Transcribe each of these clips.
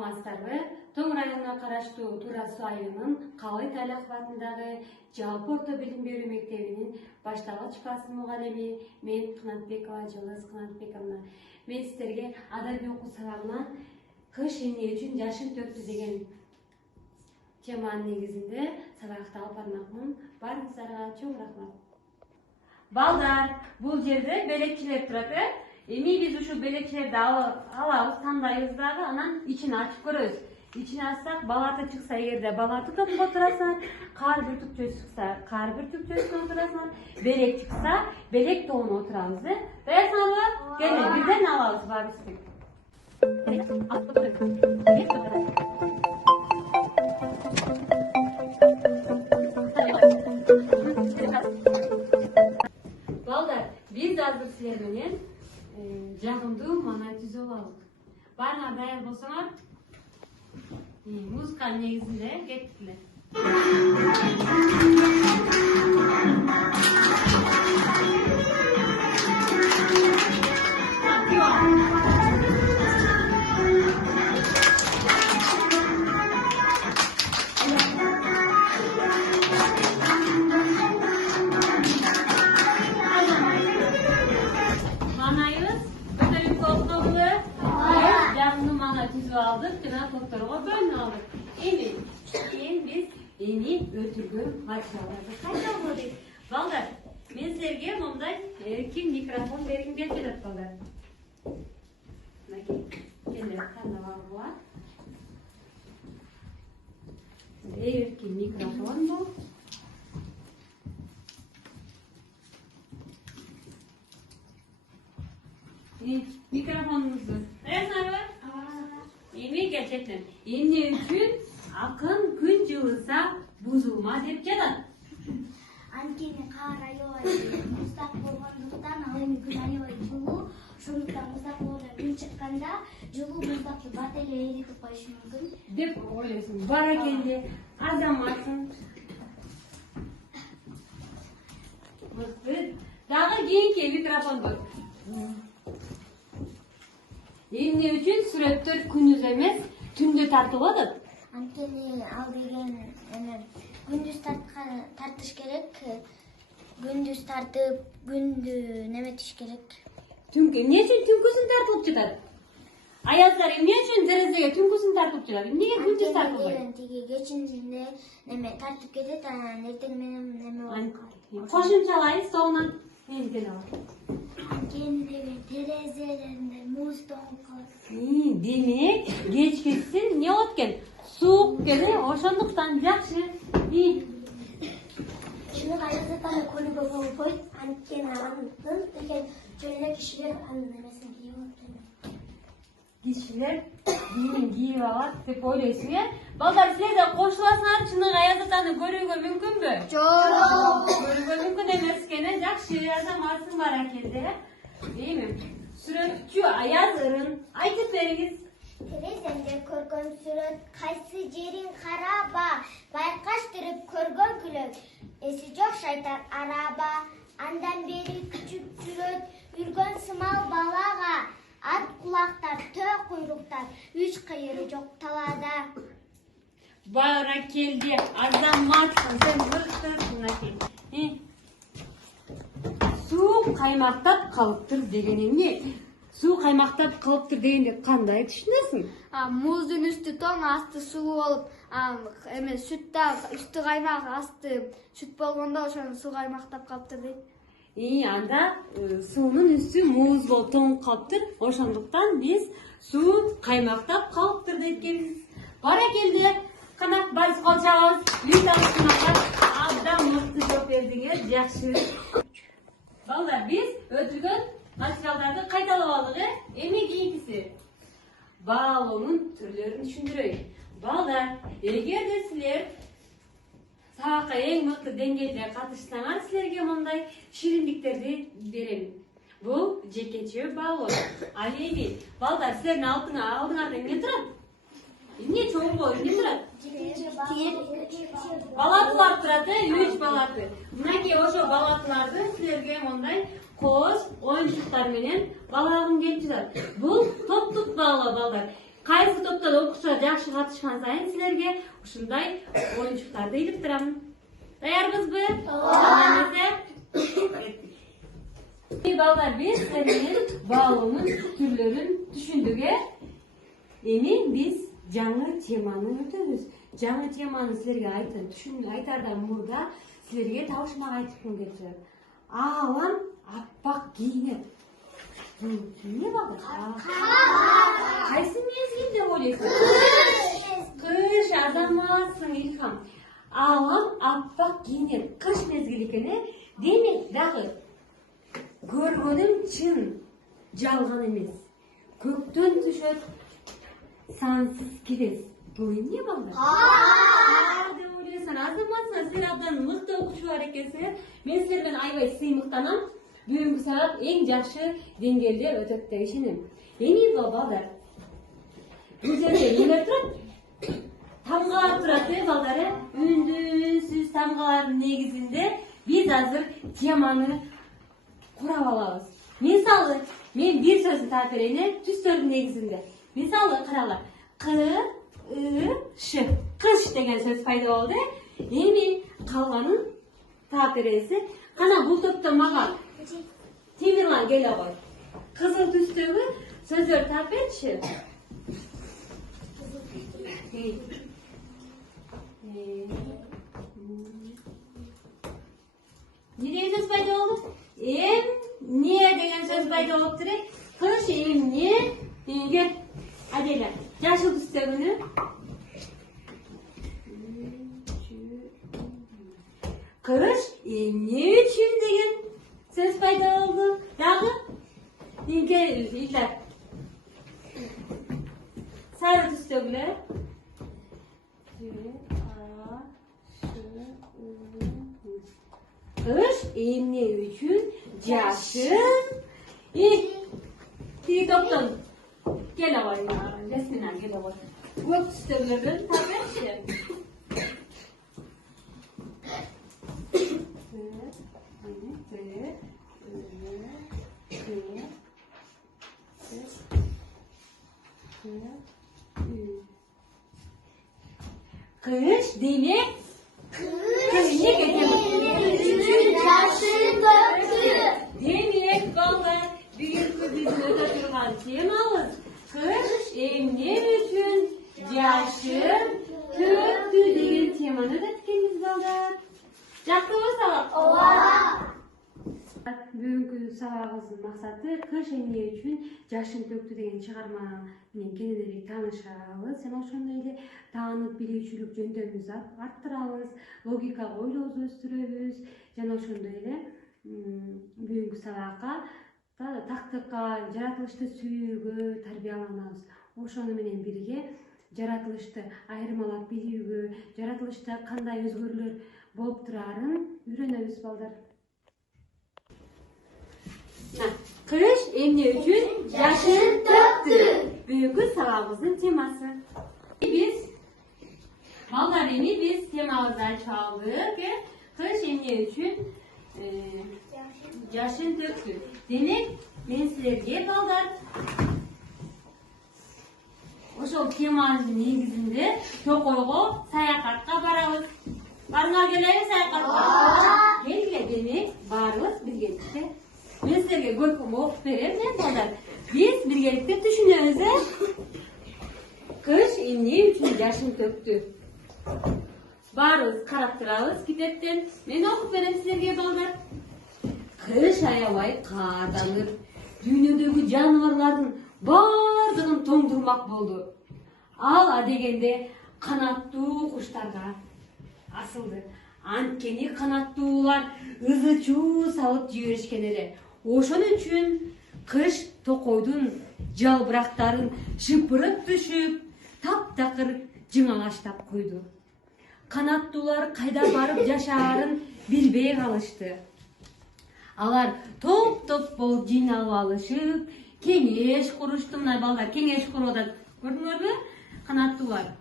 саламатсыздарбы? Тоң районуна караштуу Тура суу айылынын Калай Талаков атындагы жалпы орто билим берүү мектебинин башталгыч класс мугалими мен Кынатбекова Жылыз Кынатбековна. Мен сиздерге адабий окуу сабагына кыш эмне үчүн жашын төктү деген теманын негизинде сабакты алып бармакмын. Баарыңыздарга чоң рахмат. Балдар, бул жерде белекчилер турат, эми биз ушул белекчилерди алабыз, тандайбыз дагы, анан ичин ачып көрөбүз. İçine açsak balata çıksa yerde balata topuna oturasın, kar bir tüpçöz çıksa kar bir tüpçöz oturasın, belek çıksa belek toğuna oturalım. Ve sonra gelin birden alalım var istek. Balдар, biz hazır sizlermenin жағымдуу мана түзүп алып. Баарыңар даяр болсоңор, музыка негизинде кеттилер. Manayız, ötelik olmalı. Жағымдуу мана түзүп алдык, жана топторго бөлүнүп алдык. Эми биз өтүлгөн материалдарды кайталоо дейт. Балдар, мен силерге мындай эркин микрофон бергим келип жатат, балдар. Мынакей, кендер тандап алгыла. Эркин микрофон бул. Mikrofonumuzu dayanarlı. Emin gerçekten. Emne üçün akın gün жылыса buzulma dep жатат. Анткени кар аябай муздак болгондуктан ал эми күн аябай жылуу. Ошондуктан муздак болгондо күн чыкканда жылуу муздакты бат эле эритип коюшу мүмкүн Деп ойлойсуң. Баракелде, азаматсың. Дагы кийинки микрофон бар. Эмне үчүн сүрөттөр күндүз эмес, түндө тартылып атат? Анткени ал деген күндүз тартыш керек. Күндүз тартып, күндү неметиш керек. Түнкү эмне үчүн түнкүсүн тартылып жатат? Аяздар эмне үчүн терезеге түнкүсүн тартылып жатат? Эмнеге күндүз тартылбайт? Тиги кечинде тартып кетет, анан эртең менен неме болуп калат. Кошумчалайбыз соонан мен келем. Анткени терезелеринде муз тоңуп калат. Демек, кечкисин эмне болот экен? Суук келе, ошондуктан жакшы. Шуну аязатаны көрүүгө болбойт. Анткени андын деген жөн эле кишилер анын немесин кийип алат. Кишилер кийим кийип алат деп ойлойсуң, э? Балдар, силер да кошуласыңар, чыныгы аязатаны көрүүгө мүмкүнбү? Жок. Көрүүгө мүмкүн эмес экен, жакшы азаматсың баракелде. Эми сүрөтчү Аяз Ырын айтып бериңиз. Тереземде көргөн сүрөт кайсы жерин караба, байкаштырып көргөн күлөт, эси жок шайтан араба. Андан бери күчүк сүрөт үргөн сымал балага, ат кулактар, төө куйруктар, үч кыйыры жок талаада. Баракелде азаматсың, сен мыктысың аке. Суу каймактап калыптыр деген эмне? Суу каймактап калыптыр дегенде кандай түшүнөсүң? Муздун үстү тоң, асты сулуу болуп, сүт да үстү каймак, асты сүт болгондо ошону суу каймактап калыптыр дейт. Анда суунун үстү муз болуп тоңуп калыптыр. Ошондуктан биз суу каймактап калыптыр деп келебиз. Баракелде, кана байыз кол чабабыз. Лютасынага абдан мыкты жооп бердиңер, жакшы. Балдар, биз өтүлгөн материалдарды кайталап алдык, эми кийинкиси. Баалоонун түрлөрүн түшүндүрөйүн. Балдар, эгерде силер сабакка эң мыкты деңгээлде катышсаңар, силерге мындай шириндиктерди берем. Бул жекече баалоо. Ал эми балдар, силердин алдыңарда эмне турат? Эмне чоңго, эмне турат? Балатылар турат, 3 балаты. Мынакей ошо балатыларды силерге мындай коз, оюнчуктар менен балагым келип жатат. Бул топтук баалоо балдар. Кайсы топтон окуучулар жакшы катышкан сайын силерге ушундай оюнчуктарды илип турам. Даярбызбы? Балдар, биз силер менен баалоонун түрлөрүн түшүндүк, эми биз жаңы теманы өтөбүз. Жаңы теманы силерге айтардан мурда силерге табышмак айтып кетет. Аалам аппак кийинет. Эмне балдар? Кайсы мезгил деп ойлойсуң? Кыш, азаматсың Илхам. Аалам аппак кийинет. Кыш мезгили экен, демек дагы көргөнүм чын, жалган эмес. Көктөн түшөт сансыз кирес. Бул эмне балдар? Деп ойлойсуң, азаматсың, силер абдан мыкты окуучулар экенсиңер. Мен силер менен аябай сыймыктанам. Бүгүнкү сабак эң жакшы деңгээлде өтөт деп ишенем. Эми балдар, бул жерде эмне турат? Тамгалар турат, балдар. Үндүсүз тамгалардын негизинде биз азыр теманы курап алабыз. Мисалы, мен бир сөздү таап берейин, түстөрдүн негизинде. Мисалы, караңар. Ш. Кыш деген сөз пайда болду. Эми калганын таап беребиз. Кана бул топтон мага Тимирлан келе кой. Кызыл түстөгү сөздөр таап берчи. Не деген сөз пайда болду? Не деген сөз пайда болуптур. Кыш эмне? Кел, Аделя. Жашыл түстөгүнү. Кыш эмне үчүн деген сөз пайда болду. Дагы? Кел, Илдар. Сары түстөгүлөр. Кыш эмне үчүн жашын. Тиги топтон келе кой, Жасмина келе кой. Көк түстөгүлөрдөн табачы. Кыш демек демек балдар, бүгүнкү биздин өтө турган темабыз кыш эмне үчүн жашын төктү деген теманы өтөп келебиз балдар. Жактыбы сабак? Ооба. Бүгүнкү сабагыбыздын максаты кыш эмне үчүн жашын төктү деген чыгарма менен кененирээк таанышабыз. Жана ошондой эле таанып билүүчүлүк жөндөмүбүздү арттырабыз, логикалык ойлообузду өстүрөбүз. Жана ошондой эле бүгүнкү сабакка тактыкка, жаратылышты сүйүүгө тарбияланабыз. Ошону менен бирге жаратылышты айырмалап билүүгө, жаратылышта кандай өзгөрүүлөр болуп турарын үйрөнөбүз балдар. Кыш эмне үчүн жашын төктү? Бүгүнкү сабагыбыздын темасы. Биз балдар, эми биз темабызды ачып алдык. Кыш эмне үчүн жашын төктү? Демек, мен силерге балдар ошол теманын негизинде Токойго саякатка барабыз. Барыңар келеби саякатка? Келгиле, демек баарыбыз биргеликте. Мен силерге көркөм окуп берем, балдар. Биз биргеликте түшүнөбүз. Кыш эмне үчүн жашын төктү? Баарыбыз карап турабыз китептен. Мен окуп берем силерге балдар. Кыш аябай каарланып, дүйнөдөгү жаныбарлардын бардыгын тоңдурмак болду. Ал адегенде канаттуу куштарга асылды. Анткени канаттуулар ызы чуу салып жиберишкен эле. Ошон үчүн кыш токойдун жалбырактарын шыпырып түшүп, таптакыр жыңалаштап койду. Канаттуулар кайда барып жашаарын билбей калышты. Алар топ-топ болуп жыйналып алышып, кеңеш курушту. Мына балдар кеңеш куруп атат. Көрдүңөрбү? Канаттуулар.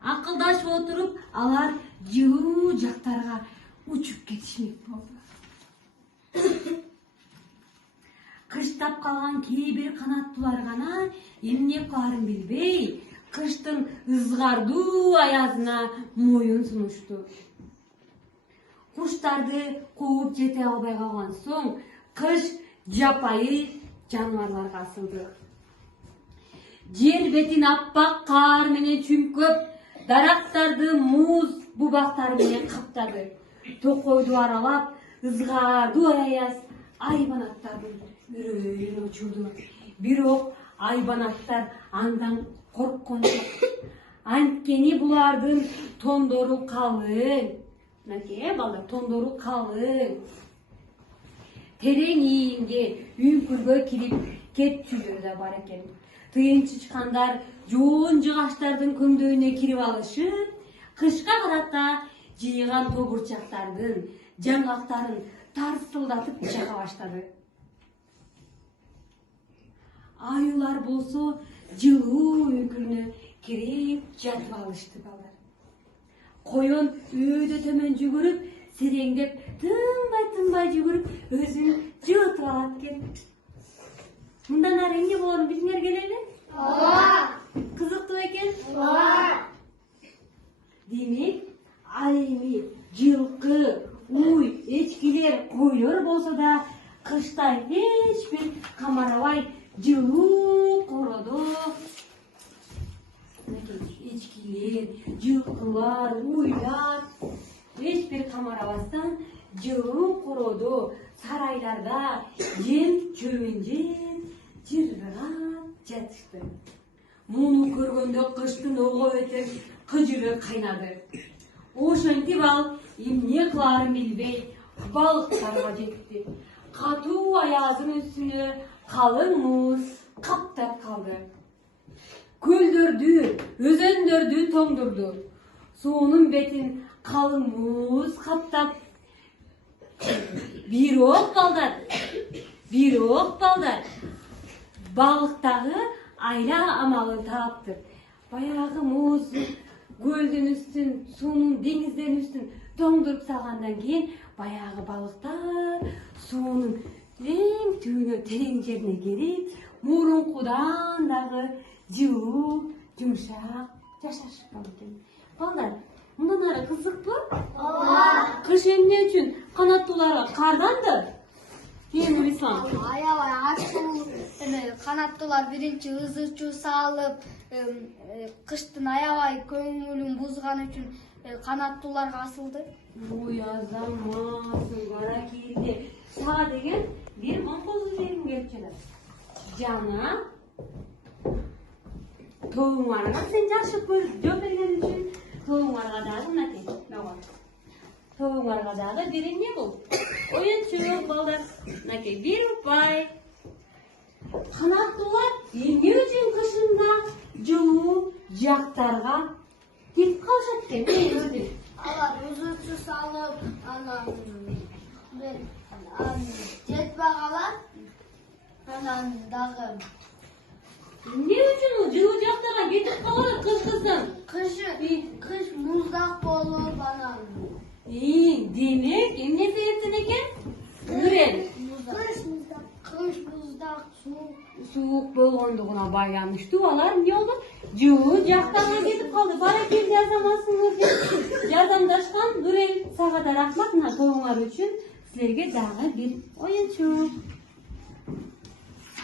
Акылдашып отуруп, алар жылуу жактарга учуп кетишмек болду. Кыштап калган кээ бир канаттуулар гана эмне кыларын билбей, кыштын ызгардуу аязына моюн сунушту. Куштарды кууп жете албай калган соң, кыш жапайы жаныбарларга асылды. Жер бетин аппак кар менен чүмкөп, дарактарды муз бубактары менен каптады. Токойду аралап, ызгардуу аяз айбанаттардын үрөйүн очурду. Бирок айбанаттар андан корккон жок. Анткени булардын тондору калың. Мынакей балдар, тондору калың. Терең ийинге, үңкүргө кирип кетчүлөр да бар экен. Тыйын чычкандар жоон жыгачтардын көмдөйүнө кирип алышып, кышка карата жыйган тобурчактардын жаңгактарын тарсылдатып чака баштады. Аюлар болсо жылуу үңкүрүнө кирип жатып алышты балдар. Коён өйдө төмөн жүгүрүп, сереңдеп, тынбай жүгүрүп, өзүн жыгытып алат экен. Мындан ары эмне болорун билиңер келели? Ооба. Кызыктуу экен? Ооба. Демек, ал эми жылкы, уй, эчкилер, койлор болсо да кышта эч бир камарабай жылуу короодо эчкилер, жылкылар, уйлар эч бир камарабастан жылуу короодо сарайларда жем чөбүн жеп, жыргап жатышты. Муну көргөндө кыштын ого бетер кыжыры кайнады. Ошентип ал эмне кыларын билбей балыктарга жетти. Катуу аязын үстүнө калың муз каптап калды. Көлдөрдү, өзөндөрдү тоңдурду. Суунун бетин калың муз каптап. Бирок балдар, балыктагы айла амалын таапты. Баягы муз көлдүн үстүн, суунун, деңиздердин үстүн тоңдуруп салгандан кийин баягы балыктар суунун эң түбүнө, терең жерине келип, мурункудан дагы жылуу, жумшак жашашкан экен. Балдар, мындан ары кызыкпы? Ооба. Кыш эмне үчүн канаттууларга карданды? Ислам. Аябай ачуу, канаттуулар биринчи ызы-чуу салып, кыштын аябай көңүлүн бузган үчүн канаттууларга асылды. Ой, азаматсың, баракелде. Сага деген бир монкозу жерим келип жатат. Жана тобуңарга сен жакшы жооп берген үчүн тобуңарга дагы мынакей. Тобуңарга дагы бир эмне бул? Оюнчук балдар. Мынакей бир упай. Канаттуулар эмне үчүн кышында жылуу жактарга кетип калышат экен? Алар ызы-чуу салып, анан жетпей калат. Анан дагы эмне үчүн жылуу жактарга кетип калат кышкысын? Кыш муздак болуп, анан демек эмне себептен экен? Үрел. Кыш муздак, Суук болгондугуна байланыштуу алар эмне болду? Жылуу жактарга кетип калды. Баракелде азаматсыңар деп жардамдашкан Үрел. Сага да рахмат, мына тобуңар үчүн силерге дагы бир оюнчук.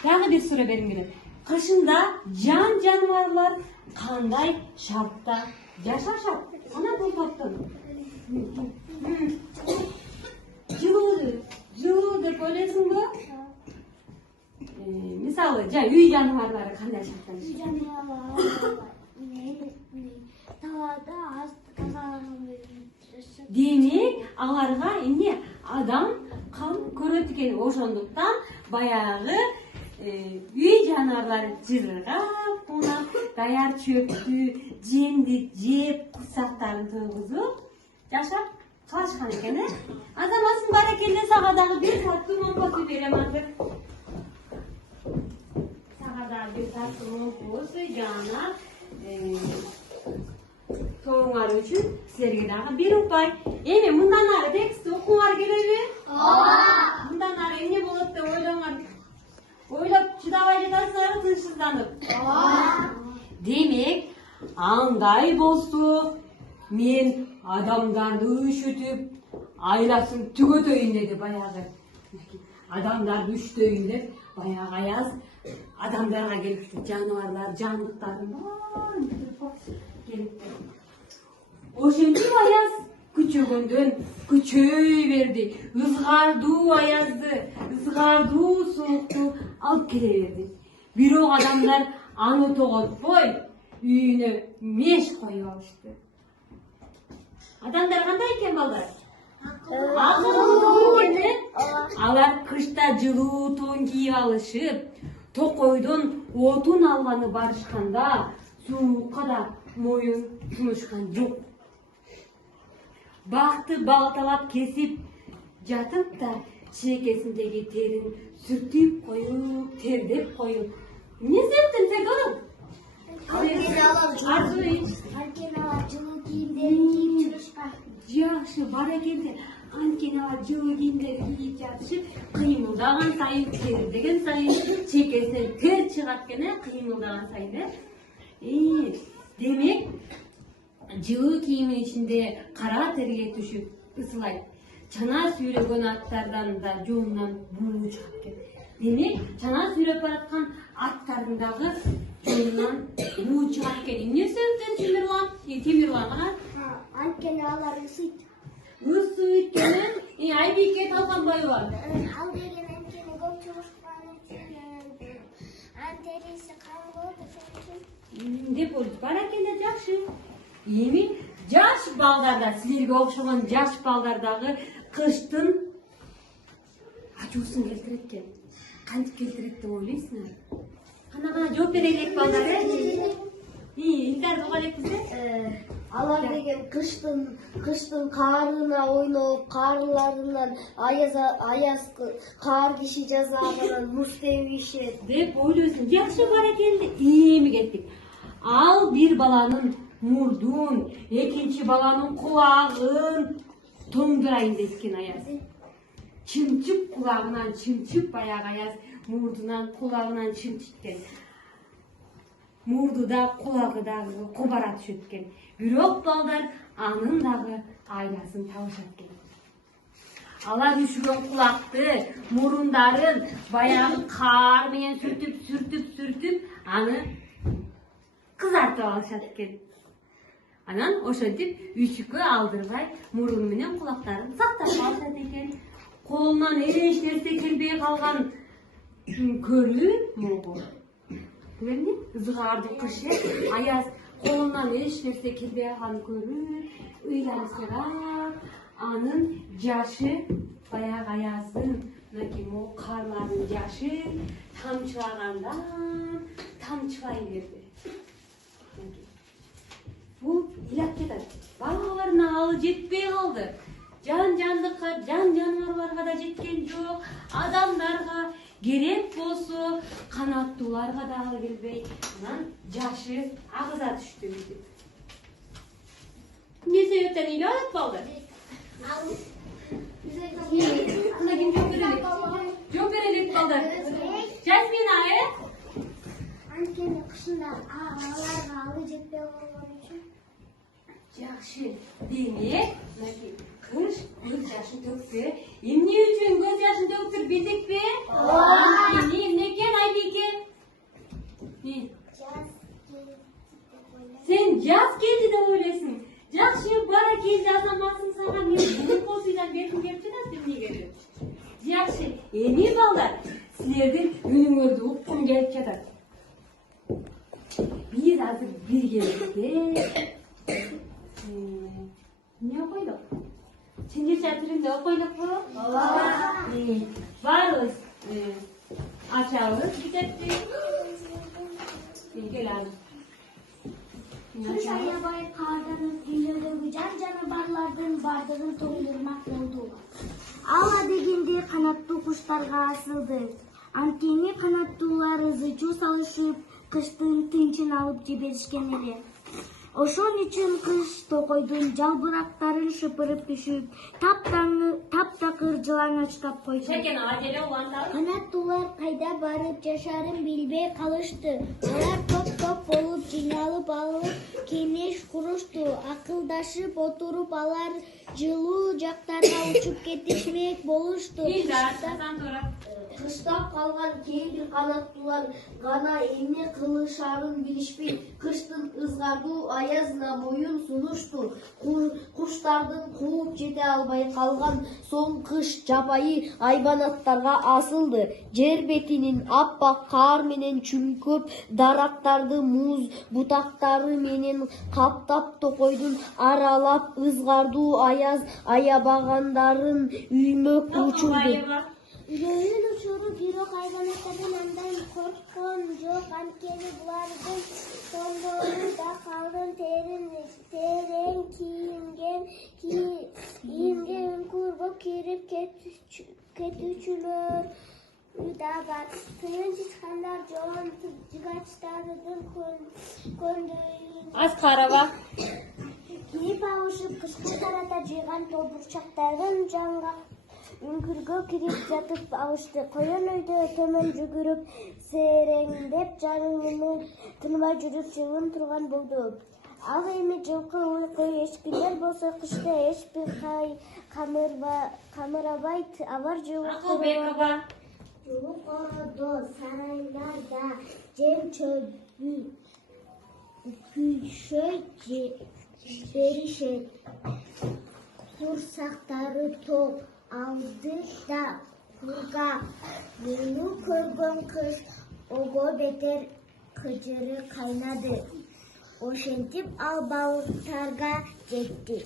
Дагы бир суроо бергим келет. Кышында жаныбарлар кандай шартта жашашат? Ана бул топтон. Жылуу деп ойлойсуңбу? Мисалы, үй жаныбарлары кандай шартта жашайт? Демек, аларга эмне адам кам көрөт экен. Ошондуктан баягы үй жаныбарлары жыргап, мына даяр чөптү, жемди жеп, курсактарын тойгузуп жашап калышкан экен. Азаматсың, баракелде, сага дагы бир сааттуу монпосу берем азыр. Сага дагы бир сааттуу монпосу жана тобуңар үчүн силерге дагы бир упай. Эми мындан ары текстти окуңар келеби? Ооба. Мындан ары эмне болот деп ойлоңор? Ойлап чыдабай жатасыздар тынчсызданып. Демек, андай болсо мен адамдарды үшүтүп, айласын түгөтөйүн деди баягы. Адамдарды үчтөйүн деп баягы аяз адамдарга келиптир. Жаныбарлар, жандыктардын баарын келиптир. Ошентип аяз күчөгөндөн күчөй берди. Ызгардуу аязды, ызгардуу суукту алып келе берди. Бирок адамдар аны тоготпой, үйүнө меш коюп алышты. Адамдар кандай экен балдар? Акылдуу экен. Алар кышта жылуу тон кийип алышып, токойдон отун алганы барышканда, суукка да моюн сунушкан жок. Бакты балталап кесип жатып да чекесиндеги терин сүртүп коюп, тердеп коюп. Эмне себептен тердеп? Анткени алар жылуу кийимдерин кийип жүрүшкөн. Жакшы, баракелде. Анткени алар жылуу кийимдерди кийип жатышып, кыймылдаган сайын, тердеген сайын чекесинен тер чыгат экен, кыймылдаган сайын. Демек, жылуу кийимин ичинде кара терге түшүп ысылайт. Чана сүйрөгөн аттардан да жоонунан буу чыгат экен. Демек, чана сүйрөп бараткан аттардын дагы жоонунан буу чыгат экен. Эмне себептен Темирлан? Анткени алар ысыйт. Ысыйт экен. Айбике Талканбаева. Ал деген анткени көп чыгышкан үчүн терisi кан болот деп ойлойт. Баракелде, жакшы. Эми жаш балдарда, силерге окшогон жаш балдардагы кыштын ачуусун келтирет экен. Кантип келтирет деп ойлойсуңар? Кана жооп берелик балдар. Илдар буга элекпизби? Алар деген кыштын каарына ойноп, каарларынан аяз каар киши жасаганан муз тебишет деп ойлойсуң. Жакшы, баракелде. Эми кеттик. Ал бир баланын мурдун, экинчи баланын кулагын тоңдурайын дескен аяз. Чымчып кулагынан чымчып, баягы аяз мурдунан кулагынан чымчыткен. Мурду да кулагы дагы кубара түшөт экен. Бирок балдар анын дагы айласын табышат экен. Алар үшүгөн кулакты, мурундарын баягы каар менен сүртүп, аны кызартып алышат экен. Анан ошентип үшүккө алдырбай мурун менен кулактарын сактап алышат экен. Колунан эч нерсе келбей калган көрүү могу. Көрдүңбү? Ызгардуу кыш аяз колунан эч нерсе келбей калган көрүү, ыйлансырап, анын жашы баягы аяздын, мынакей могу карлардын жашы тамчылагандан тамчылай берди. Бул ыйлап жатат. Баарына ал жетпей калды. Жан-жандыкка, жан-жаныбарларга да жеткен жок. Адамдарга керек болсо канаттууларга дагы келбей, анан жашы агыза түштү деп. Эмне себептен ыйлап атат балдар? Мына ким жооп берелик? Жооп берелик балдар. Жасмина, Анткени кышында аларга алы жетпей калган үчүн. Жакшы. Демек, мынакей кыш көз жашын төктү. Эмне үчүн көз жашын төктүр билдикпи? Эмне экен Айбике? Сен жаз келди деп ойлойсуң. Жакшы, баракелде, азаматсың, сага мен бул посуйдан бетим келип жатат эмнеге? Жакшы, эми балдар, силердин үнүңөрдү уккум келип жатат. Биз азыр биргеликте эмне окуйлук? Чынжырча тилинде окуйлукпу? Ооба. Баарыбыз ачабыз китепти. Кел азыр. Кыш аябай каарданып, дүйнөдөгү жан-жаныбарлардын бардыгын тоңдурмак болду. Ала дегенде канаттуу куштарга асылды. Анткени канаттуулар ызы чуу салышып, кыштын тынчын алып жиберишкен эле. Ошон үчүн кыш токойдун жалбырактарын шыпырып түшүп, таптакыр жылаңачтап койду. Шакен ажеле улантар. Канаттуулар кайда барып жашарын билбей калышты. Алар топ-топ болуп жыйналып алып кеңеш курушту. Акылдашып отуруп алар жылуу жактарга учуп кетишмек болушту. Кыштап калган кээ бир канаттуулар гана эмне кылышарын билишпей, кыштын ызгардуу аязына моюн сунушту. Куштардын кууп жете албай калган соң кыш жапайы айбанаттарга асылды. Жер бетинин аппак кар менен чүңкөп дарактарды муз бутактары менен каптап токойдун аралап ызгардуу аяз аябагандарын үймөк учурду. Үрөйүн учуру бирок айбанаттардан андан корккон жок, анткени булардын тондору да калдын терең кийимге үңкүргө кирип кетүүчүлөр да бар. Тыйын чычкандар, жоон жыгачтардын көндөйүн Az karaba. кийип алышып, кышка карата жыйган тобурчактардын жаңгак үңкүргө кирип жатып алышты. Коен өйдө төмөн жүгүрүп, сереңдеп, жаныңы тынбай жүрүп жылын турган болду. Ал эми жылкы, уйку, эчкилер болсо кышта эч бир камырабайт. Алар Акылбекова. жолукородо, сарайларда жем чөбү күйшөйт беришет. Курсактары топ алды да курга. Муну көргөн кыш ого бетер кыжыры кайнады. Ошентип ал балыктарга жетти.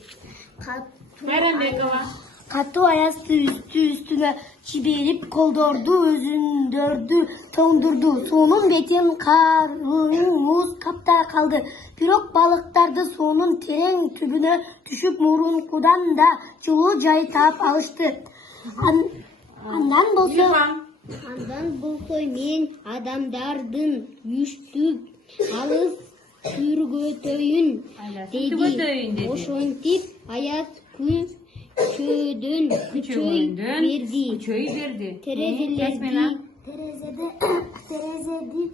Меренбекова. Катуу аязды үстүнө чиберип колдорду, өзүндөрдү тоңдурду. Суунун бетин калың муз каптап калды. Бирок балыктарды суунун терең түбүнө түшүп, мурункудан да жылуу жай таап алышты. Андан болсо мен адамдардын үстүп алып сүргөтөйүн деди. Ошентип аяз күчөйдөн берди. Терезеди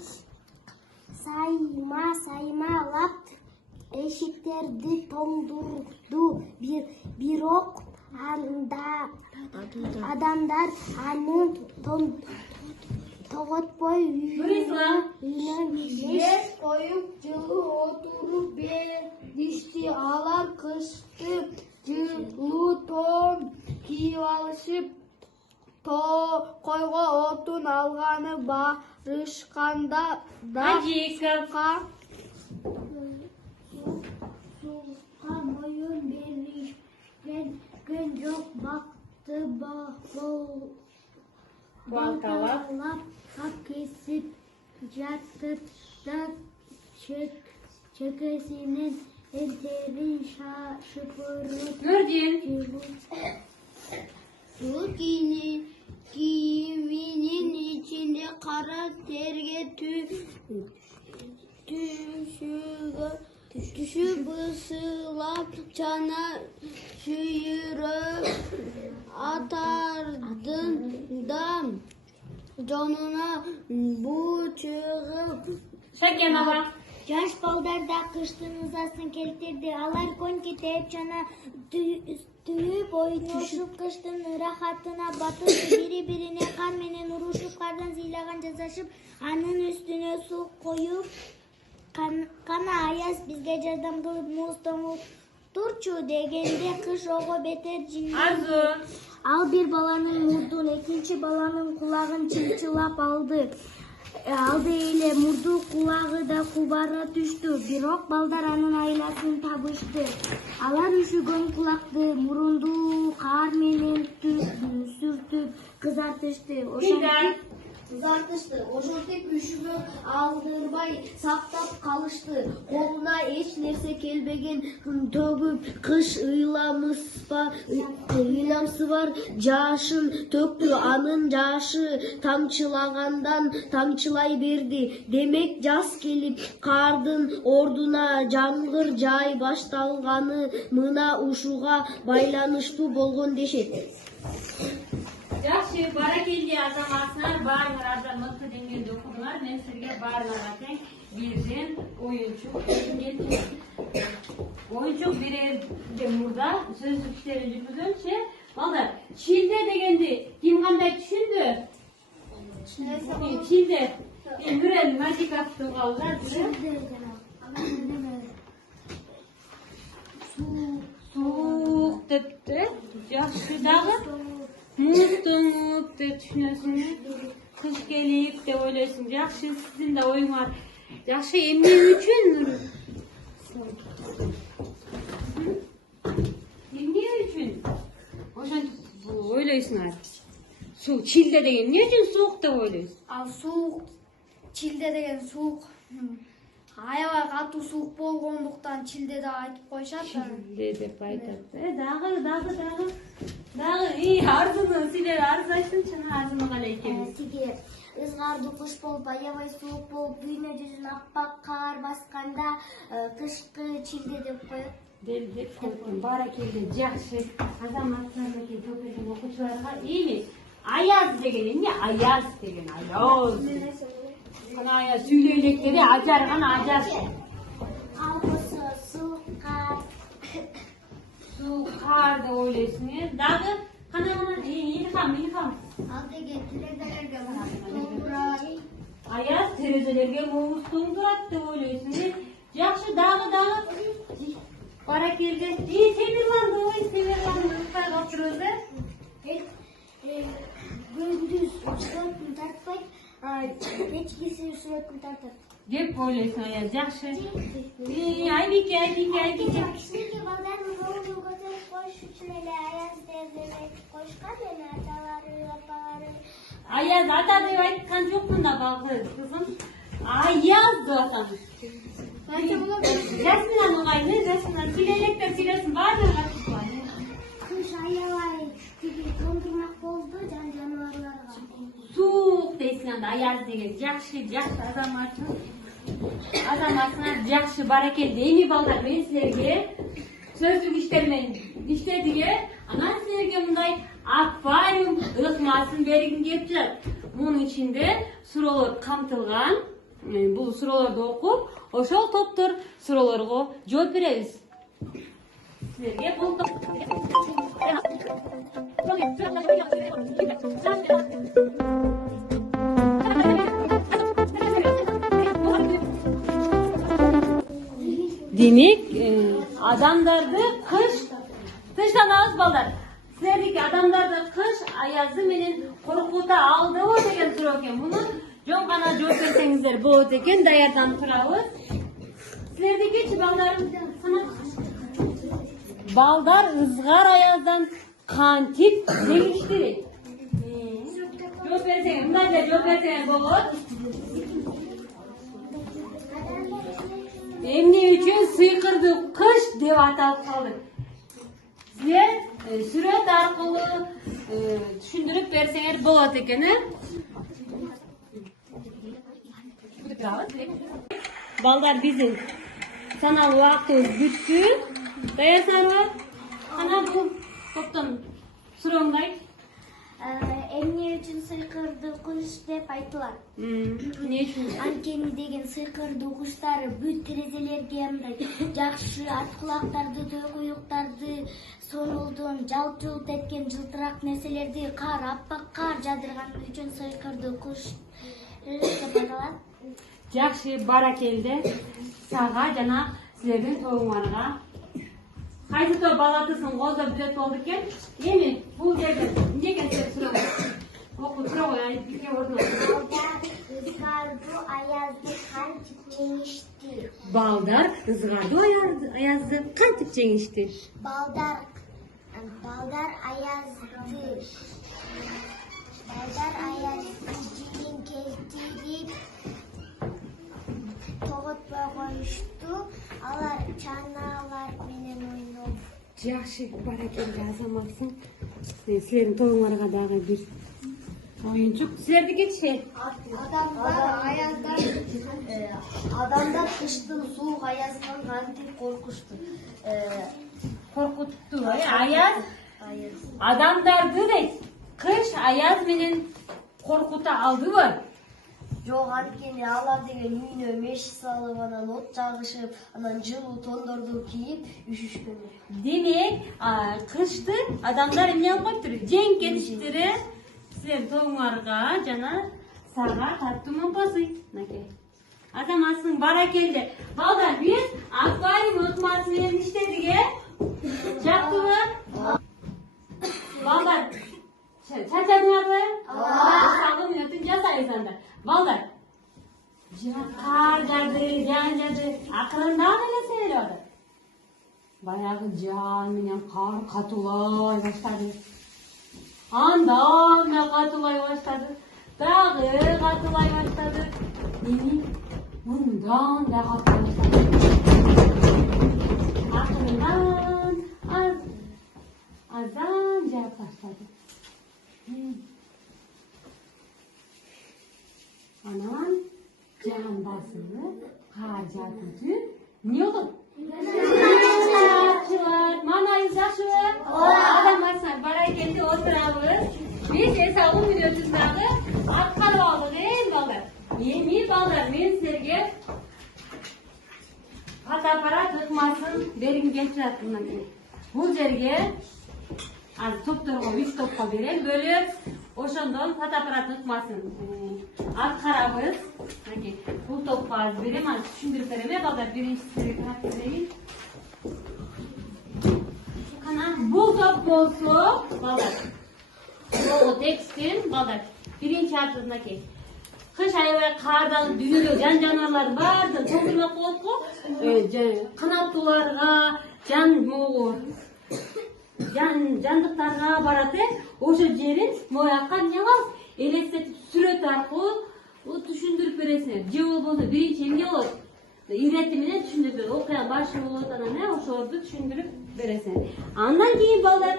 сайма-саймалап эшиктерди тоңдурду. Бирок адамдар аны тоготпой үйүнө Жер коюп жылы отуруп беришти. Алар кышты жылуу тоон кийип алышып, койго отун алганы барышканда да Ажиков. суукка моюн беришкен жок. Бакты балталап кесип жатты да чекесинен терин шыпырып Нурдин. Суу кийиминин ичинде кара терге түшүп ысылап жана сүйрөп атардын да жонуна буу чыгып. Шакенова. Жаш балдар да кыштын ызасын келтирди. Алар коньки тээп жана түйүп ойношуп кыштын ырахатына батышты. Бири-бирине кар менен урушуп, кардан сыйлаган жасашып, анын үстүнө суу коюп, кана аяз бизге жардам кылып муз тоңултурчу дегенде кыш ого бетер жинди. Арзу. Ал бир баланын мурдун, экинчи баланын кулагын чымчылап алды. Алды эле мурду кулагы да кубара түштү. Бирок балдар анын айласын табышты. Алар үшүгөн кулакты мурунду кар менен сүртүп кызартышты. Ошентип үшүгө алдырбай сактап калышты. Колуна эч нерсе келбеген төгүп кыш ыйламсы бар жашын төктү анын жашы тамчылагандан тамчылай берди демек жаз келип кардын ордуна жамгыр жай башталганы мына ушуга байланыштуу болгон дешет. Жакшы, баракелди азаматсыңар, баарыңар абдан мыкты деңгээлде окудуңар. Мен силерге баарыңарга тең бирден оюнчук келген. Оюнчук берерден мурда сөздүк иштерин жүргүзөмчү. Балдар, чилде дегенди ким кандай түшүндү? Чилде. Мүрел математика калган. Суук депти. Жакшы дагы. Муздуңуп деп түшүнөсүң. Кыш келип деп ойлойсуң. Жакшы, сиздин да оюңар. Жакшы, эмне үчүн? Эмне үчүн? Ошентип ойлойсуңар. Суу, чилде деген эмне үчүн суук деп ойлойсуң? Ал суук, чилде деген суук. Аябай катуу суук болгондуктан чилде деп айтып коюшат. Чилде деп айтат. Дагы, арзуну силер арыз айтсынчы, арзуну калай экенбиз. Тиги ызгардуу кыш болуп, аябай суук болуп, дүйнө жүзүн аппак кар басканда кышкы чилде деп коет. Деп койгон. Баракелде, жакшы. Азаматтарга көпөргөн окуучуларга эми аяз деген эмне? Аяз деген аяз. Кана аяз сүйлөй элек деби, ажарган ажар. Ал болсо суук кар. Суу кар деп ойлойсуң, дагы кана илхам. Ал деген терезелерге турат. Аяз терезелерге муз тоңдурат деп ойлойсуң. Жакшы, дагы. Баракелде. Темирланды, ыкпай калып турбуз, Gündüz sürekli tartmayıp, geçkisi sürekli tartar. деп ойлойсуң, аяз. Жакшы. Айбике. Çünkü bazen rolunu götürüp koş için öyle ayaz devlet koşkan yani ataları, apaları. Аяз ата деп айткан жокмун да кызым. Аяз деп атам. Жасминан угайны, жасминан сүйлөйлектер сүйлөсүн, баардыгы катышпайбы. Kış ayavay gibi dondurmak oldu canavarlarga. Суук дейсиң анда, аяз деген. Жакшы азаматыңар, жакшы, баракелде. Эми балдар, мен силерге сөздүк иштер менен иштедик, анан силерге мындай аквариум ыкмасын бергим келип жатат. Мунун ичинде суроолор камтылган. Бул суроолорду окуп, ошол топтор суроолорго жооп беребиз. Силерге бул демек, адамдарды тыштанабыз балдар. Силердики адамдарды кыш аязы менен коркута алдыбы деген суроо экен. Муну жөн гана жооп берсеңиздер болот экен, даярданып турабыз. Силердикичи балдар ызгар аяздан кантип жеңиштири? Жооп берсең, мындай жооп берсең болот. Эмне үчүн сыйкырдуу кыш деп аталып калды? Силер сүрөт аркылуу түшүндүрүп берсеңер болот экен, Балдар, биздин саналуу убактыбыз бүттү. Даярсыңарбы? Кана бул топтон сурооңду айт. Эмне үчүн сыйкырдуу куш деп айтылат? Эмне үчүн? Анткени деген сыйкырдуу куштар бүт терезелерге мындай жакшы ат кулактарды, туюктарды, сонолдон жалт-жулт эткен жылтырак нерселерди, кар, аппак кар жадырган үчүн сыйкырдуу куш деп аталат. Жакшы, баракелде. Сага жана силердин тобуңарга. Кайсы топ балатысын колдоп бүт болду экен. Эми бул жерде эмне экен деп суроо. Окуп суроо айтып бике ордуна. Ызгардуу аязды кантип жеңишти? Балдар ызгардуу аязды кантип жеңишти? Балдар аязды жигин келтирип тоготпой коюшту. Алар чаналар менен ойноп. Жакшы, баракелде азаматсың. Силердин тобуңарга дагы бир оюнчук. Силердикичи? Адамдар кыштын суук аязынан кантип коркушту. Коркутту, аяз. Адамдарды дейт. Кыш аяз менен коркута алдыбы? Жок, анткени алар деген үйүнө меш салып, анан от жагышып, анан жылуу тондорду кийип үшүшкөн. Демек, кышты адамдар эмне кылып коюптур? Жең кетиштир. Силер тобуңарга жана сага таттуу момпосуй. Мынакей. Азаматсың, баракелде. Балдар, биз аквариум ыкмасы менен иштедик, жактыбы? Балдар, чачадыңарбы? Сагы мүнөтүн жасайсыңдар. Балдар, кар жады, жан жады, акырындап эле сейилип атат. Баягы жан менен кар катуулай баштады. Андан да катуулай баштады. Дагы катуулай баштады. Эми мындан да катуулай баштады. Акырындан азан жаап баштады. Анан жан басылып, кар жаап өтүп, эмне болот? Жакшылап, манайыбыз жакшыбы? Азаматсыңар, баракелде отурабыз. Биз эс алуу мүнөтүн дагы аткарып алдык, балдар. Эми балдар, мен силерге фотоаппарат ыкмасын бергим келип жатат мынакей. Бул жерге топторго 3 топко берем, бөлүп, ошондон фотоаппарат ыкмасын аткарабыз. Мынакей, бул топко азыр берем, анан түшүндүрүп берем, балдар. Биринчи силерге карап берейин. Бул топ болсо, балдар, бул текстин, балдар, биринчи аты мынакей. Кыш аябай кардан дүйнөдө жан жаныбарлардын баардыгын тоңдурмак болот го. Канаттууларга, жандыктарга барат, ошо жерин моякка эмне кылабыз? Элестетип сүрөт аркылуу түшүндүрүп бересиңер. Же болбосо биринчи эмне болот? Ирети менен түшүндүрүп берет. Окуя башы болот, анан ошолорду түшүндүрүп бересиңер. Андан кийин балдар,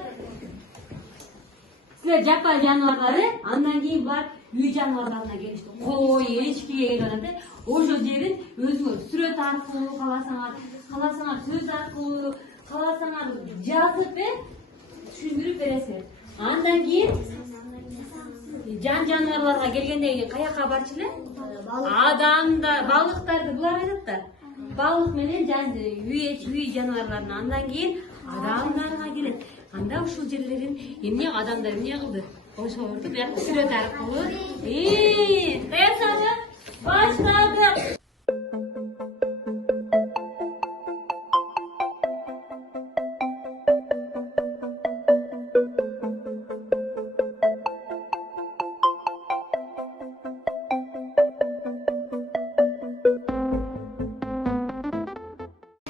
силер жаппай жаныбарлары, андан кийин бар үй жаныбарларына келишти. Кой, эчкиге келип атат. Ошол жерин өзүңөр сүрөт аркылуу, кааласаңар сөз аркылуу, кааласаңар жазып түшүндүрүп бересиңер. Андан кийин жан жаныбарларга келгенден кийин каяка барчу эле? Адамдар, балыктарды булар айтат да. Балык менен үй жаныбарларына, андан кийин адамдарга келет. Анда ушул жерлерин адамдар эмне кылды? Ошолорду бияк сүрөт аркылуу даярсаңар, баштадык.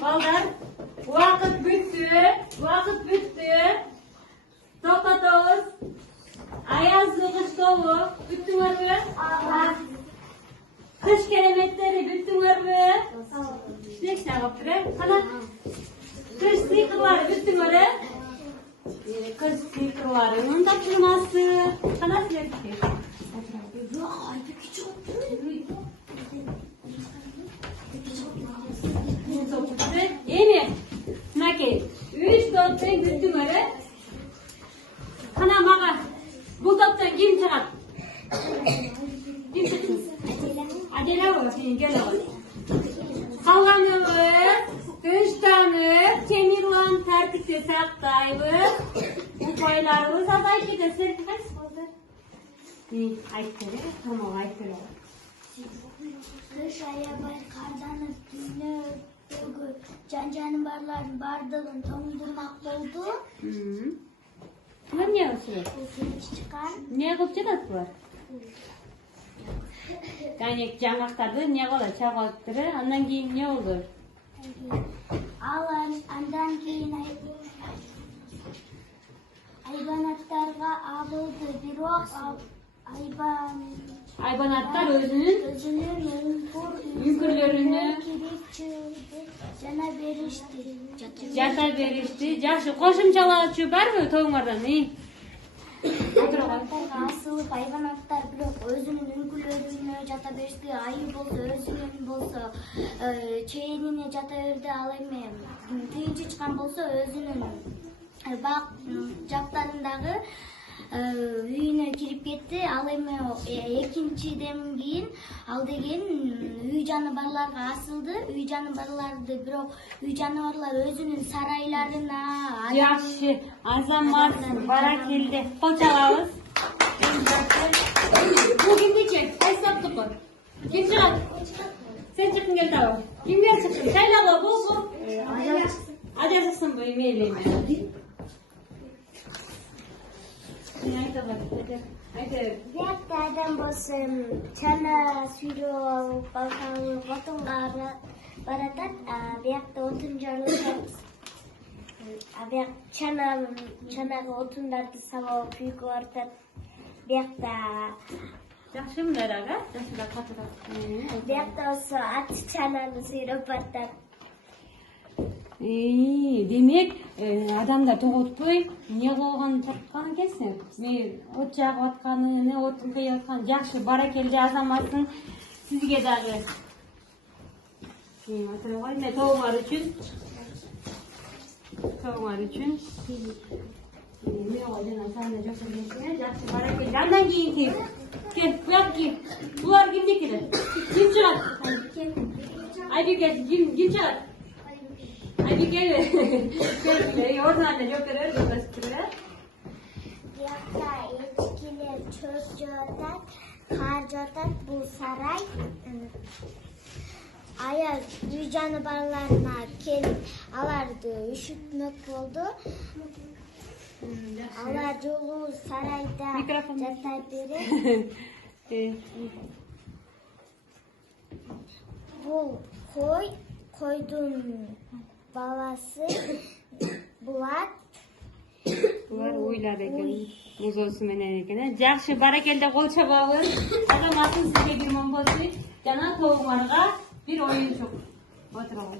Балдар, убакыт бүттү. Токтотобуз. Аязды кыштообу бүттүңөрбү? Кыш кереметтери бүттүңөрбү? Снег чагыптыр, кана. Кыш сыйкырлары бүттүңөр, Кыш сыйкырларынын тапшырмасы. Кана силердики? Эми, мынакей, 3 топтон бүттүңөр. Кана мага бул топтон ким чыгат? Аделя болот, сен келе. Калганыбыз тынчтанып, темирлан тартипти сактайбыз. Упайларыбыз азайып кетет. Силердики кайсы болду? Айтып бере, тамак айтып бере. Кыш аябай карданып, дүйнөдөгү жан жаныбарлардын баардыгын тоңдурмак болду. Булар эмне кылып? Чыккан. Эмне кылып жатат булар? Кайнек жаңактарды эмне кылып чагыптыр, андан кийин эмне болду? Андан кийин айбанаттарга абылды, бирок айбанаттар өзүнүн үңкүрлөрүнө кирип чыгды, жана беришти. Жата беришти. Жакшы. Кошумчалаачу барбы тоңардан? Хайванаттарга асылып, хайванаттар бирок өзүнүн үңкүлөрүнө жата беришти. Айы болсо, өзүнүн болсо, чейинине жата берди. Ал эми тыйынчы чыккан болсо, өзүнүн бак жактарындагы үйүнө кирип кетти. Ал эми экинчиден кийин ал деген үй жаныбарларга асылды. Үй жаныбарларды бирок үй жаныбарлар өзүнүн сарайларына Жакшы. Азамат баракелде. Кол чалабыз. Бул кимдики? Кайсы таптыкы? Ким чыгат? Сен чыккың келди ау. Кимге чыктың? Шайлабы бул. Ажасысыңбы? Мейли. Биякта адам болсо чана сүйрөп алып балкалып отунга баратат. Биякта отун жарылышат. Бияк чанага отундарды салып күйгө баратат. Биякта Жакшымдар ага? Жакшыда катыра. биякта болсо ат чананы сүйрөп баратат. Демек, адамдар тоготпой, эмне кылган чаккан экенсиң? Мен от жагып атканы, не отун кыйып аткан. Жакшы, баракелде азаматсың. Сизге дагы. Отургай, мен тоңар үчүн. Мен жана саны жакшы келсиң, жакшы баракелде. Андан кийин ким? Кел, буяк ким? Булар кимдикилер? Ким чыгат? Айбике, ким чыгат? Айбике. Ортаңда жок көрөр, көбөстүрөр. Биякта эчкилер чөп жатат, кар жатат. Бул сарай. Аял үй жаныбарларына келип, аларды үшүтмөк болду. Алар жолу сарайда жата берет. Бул койдун баласы Булат. Булар ойлады экен, музосу менен экен. Жакшы, баракелде кол чабабыз. Азаматым сизге бир момбосу жана тоңарга бир оюнчук. Отургула.